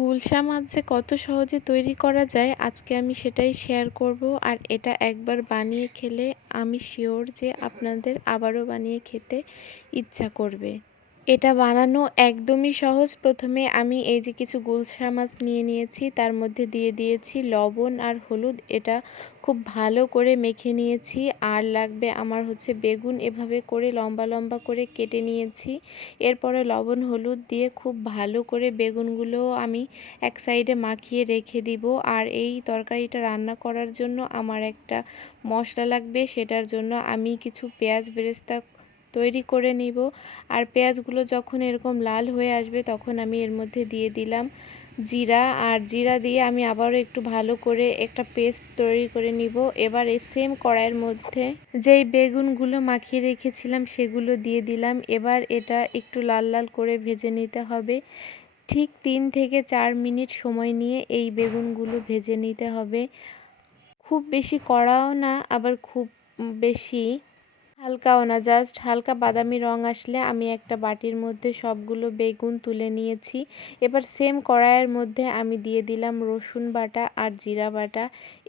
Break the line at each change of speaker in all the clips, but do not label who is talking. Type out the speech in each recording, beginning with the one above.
গুলশা মাছ যে কত সহজে তৈরি করা যায়, আজকে আমি সেটাই শেয়ার করব। আর এটা একবার বানিয়ে খেলে আমি শিওর যে আপনাদের আবারও বানিয়ে খেতে ইচ্ছা করবে। এটা বানানো একদমই সহজ। প্রথমে আমি এই যে কিছু গুলশা মাছ নিয়ে নিয়েছি, তার মধ্যে দিয়ে দিয়েছি লবণ আর হলুদ। এটা খুব ভালো করে মেখে নিয়েছি। আর লাগবে আমার হচ্ছে বেগুন, এভাবে করে লম্বা লম্বা করে কেটে নিয়েছি। এরপরে লবণ, হলুদ দিয়ে খুব ভালো করে বেগুনগুলো আমি এক সাইডে মাখিয়ে রেখে দিব। আর এই তরকারিটা রান্না করার জন্য আমার একটা মশলা লাগবে, সেটার জন্য আমি কিছু পেঁয়াজ বেরেস্তা তৈরি করে নিব। আর পেঁয়াজগুলো যখন এরকম লাল হয়ে আসবে তখন আমি এর মধ্যে দিয়ে দিলাম জিরা। আর জিরা দিয়ে আমি আবারও একটু ভালো করে একটা পেস্ট তৈরি করে নিব। এবার এই সেম কড়াইয়ের মধ্যে যেই বেগুনগুলো মাখিয়ে রেখেছিলাম সেগুলো দিয়ে দিলাম। এবার এটা একটু লাল লাল করে ভেজে নিতে হবে। ঠিক তিন থেকে চার মিনিট সময় নিয়ে এই বেগুনগুলো ভেজে নিতে হবে। খুব বেশি কড়াও না, আবার খুব বেশি হালকাও না জাস্ট হালকা বাদামি রং আসলে আমি একটা বাটির মধ্যে সবগুলো বেগুন তুলে নিয়েছি। এবার সেম কড়াইয়ের মধ্যে আমি দিয়ে দিলাম রসুন বাটা আর জিরা বাটা।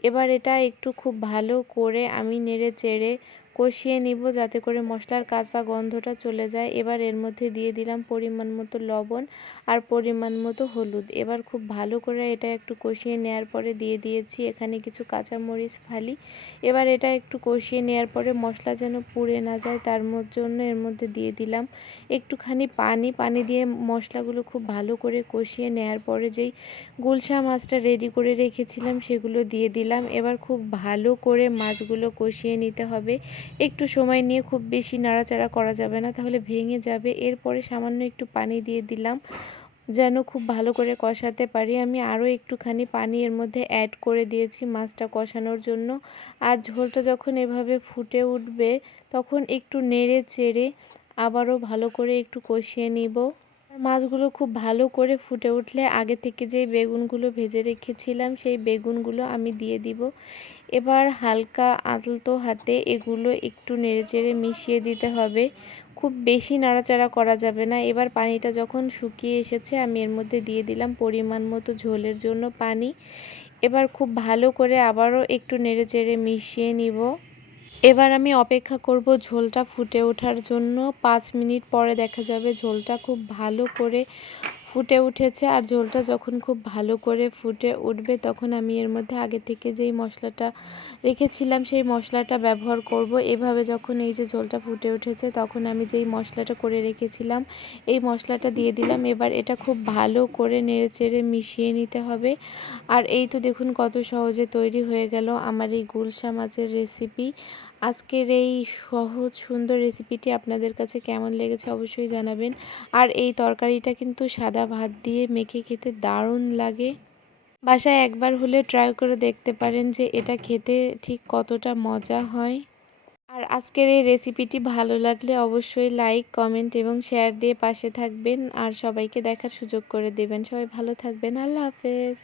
এবার এটা একটু খুব ভালো করে আমি নেড়ে চেড়ে কষিয়ে নিব যাতে করে মশলার কাঁচা গন্ধটা চলে যায়। এবার এর মধ্যে দিয়ে দিলাম পরিমাণ মতো লবণ আর পরিমাণ মতো হলুদ। এবার খুব ভালো করে এটা একটু কষিয়ে নেওয়ার পরে দিয়ে দিয়েছি এখানে কিছু কাঁচামরিচ ফালি। এবার এটা একটু কষিয়ে নেওয়ার পরে মশলা যেন পুড়ে না যায় তার জন্য এর মধ্যে দিয়ে দিলাম একটুখানি পানি। পানি দিয়ে মশলাগুলো খুব ভালো করে কষিয়ে নেওয়ার পরে যেই গুলশা মাছটা রেডি করে রেখেছিলাম সেগুলো দিয়ে দিলাম। এবার খুব ভালো করে মাছগুলো কষিয়ে নিতে হবে। একটু সময় নিয়ে খুব বেশি নাড়াচাড়া করা যাবে না, তাহলে ভেঙে যাবে। এরপরে সামান্য একটু পানি দিয়ে দিলাম, যেন খুব ভালো করে কষাতে পারি। আমি আরও একটুখানি পানি এর মধ্যে অ্যাড করে দিয়েছি মাছটা কষানোর জন্য। আর ঝোলটা যখন এভাবে ফুটে উঠবে, তখন একটু নেড়ে চেড়ে আবারও ভালো করে একটু কষিয়ে নিব। মাছগুলো খুব ভালো করে ফুটে উঠলে আগে থেকে যে বেগুনগুলো ভেজে রেখেছিলাম, সেই বেগুনগুলো আমি দিয়ে দিব। এবার হালকা আলতো হাতে এগুলো একটু নেড়েচেড়ে মিশিয়ে দিতে হবে। খুব বেশি নাড়াচাড়া করা যাবে না। এবার পানিটা যখন শুকিয়ে এসেছে, আমি এর মধ্যে দিয়ে দিলাম পরিমাণ মতো ঝোলের জন্য পানি। এবার খুব ভালো করে আবারও একটু নেড়েচেড়ে মিশিয়ে নিব। এবার আমি অপেক্ষা করব ঝোলটা ফুটে ওঠার জন্য। পাঁচ মিনিট পরে দেখা যাবে ঝোলটা খুব ভালো করে ফুটে উঠেছে। আর ঝোলটা যখন খুব ভালো করে ফুটে উঠবে, তখন আমি এর মধ্যে আগে থেকে যেই মশলাটা রেখেছিলাম, সেই মশলাটা ব্যবহার করব। এভাবে যখন এই যে ঝোলটা ফুটে উঠেছে, তখন আমি যেই মশলাটা করে রেখেছিলাম, এই মশলাটা দিয়ে দিলাম। এবার এটা খুব ভালো করে নেড়ে চেড়ে মিশিয়ে নিতে হবে। আর এই তো দেখুন কত সহজে তৈরি হয়ে গেল আমার এই গুলশা মাছের রেসিপি আজকের এই সহজ, সুন্দর রেসিপিটি আপনাদের কাছে কেমন লেগেছে অবশ্যই জানাবেন। আর এই তরকারিটা কিন্তু সাদা ভাত দিয়ে মেখে খেতে দারুণ লাগে। বাসায় একবার হলে ট্রাই করে দেখতে পারেন যে এটা খেতে ঠিক কতটা মজা হয়। আর আজকের এই রেসিপিটি ভালো লাগলে অবশ্যই লাইক কমেন্ট এবং শেয়ার দিয়ে পাশে থাকবেন। আর সবাইকে দেখার সুযোগ করে দেবেন। সবাই ভালো থাকবেন। আল্লাহ হাফেজ।